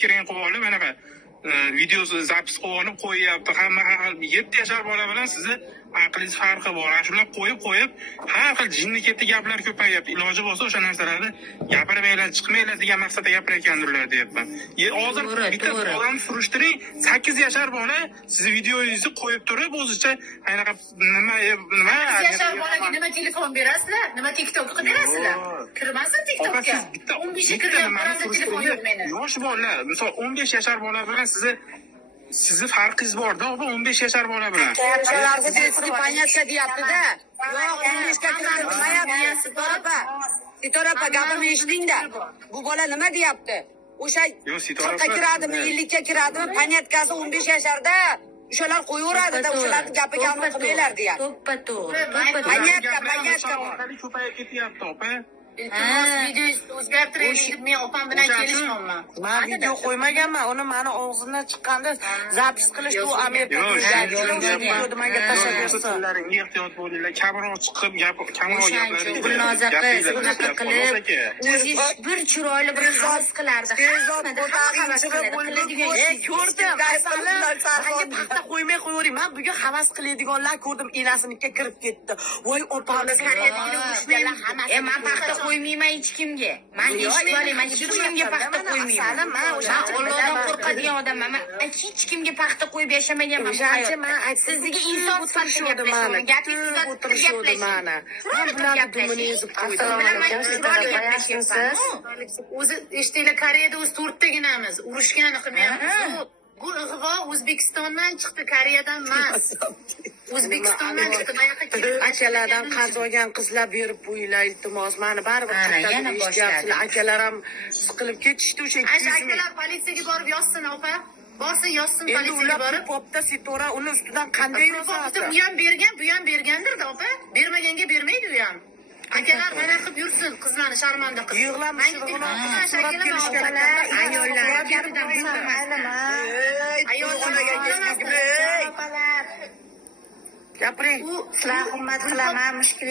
kiring qo'yib olib anaqa videosi zapis qilib olib qo'yyapti. Hamma 7 yashar bola bilan sizni aqlingiz farqi bor. Shular qo'yib har xil jinni ketdi gaplar ko'payyapti. Iloji bo'lsa o'sha narsalarni gapirmanglar, chiqmanglar degan maqsadda gapirayotgandirlar deyapman. Hozir bitta odamni surishtiring, 8 yashar bola siz videongizni qo'yib turib o'zicha anaqa nima 8 yashar bolaga nima telefon berasizlar, nima TikTok qilib berasizlar? Kirmasin TikTokka. 15 kirgan bolada telefon yo'q meni. Yosh bola, misol 15 yashar bola bilan sizni farqingiz bor-da, 15 yashar bola bilan. O'shalarni детский понятие deyapti-da. Yo'q, 15 ga kirmayapti. Sitorapa gapimni eshitingda. Bu bola nima deyapti? O'sha 40 ga kiradimi, 50 ga kiradimi, понятияsi 15 yasharda. O'shalar qo'yaveradi-da, o'shalarning gapiga amal qilmanglar deyapti. To'ppa-to'g'ri. Понятия ko'payib ketyapti, opa. Videoni o'zgartiring deb men opam bilan kelishmayman. Men video qo'ymaganman, uni meni og'zimdan chiqqanda zapis qilish bu Amerikada nimaga tashlab bersin. Ehtiyot bo'linglar, kamroq chiqib kamroq O'shancha Gulnoza qiz unaqa qilib, o'zi bir chiroyli bir havas qilardi. Ko'rdim, hali paxta qo'ymay qo'yavering. Men bugun havas qiladiganlar ko'rdim, elasiniga kirib ketdi. Voy opamiz Koreyadagina urushganlar hammasi. Men paxta qo'ymayman hech kimga. Men eshitib olaman, hech kimga paxta qo'ymayman. Men Allohdan qo'rqadigan odamman. Men hech kimga paxta qo'yib yashamaganman. Sizga inson sifatida gaplashaman. Gapingizdan o'tirishdi mana. Men bilan dumini ezib qo'ydim. O'zi eshtinglar, Koreyada o'zi 4 taginamiz. Urushgan qilmayapmiz. Bu ig'vo O'zbekistondan chiqdi, Koreyadan emas. O'zbekistondan chiqdi. Akalardan qarz olgan qizlar berib qo'yinglar, iltimos. Meni baribir yana boshladi. Akalar ham siqilib ketishdi o'sha. Akalar politsiyaga borib yozsin, opa. Borsin, yozsin politsiyaga borib. Popda Sitora uni ustidan qanday yozadi? Bu ham bergan, bu ham bergandir-da, opa. Bermaganga bermaydi u ham. Akalar mana qilib yursin, qizlarni sharmanda qilsin. Ayollar gapidan gapiring. Sizlar hurmat qilaman, mushkul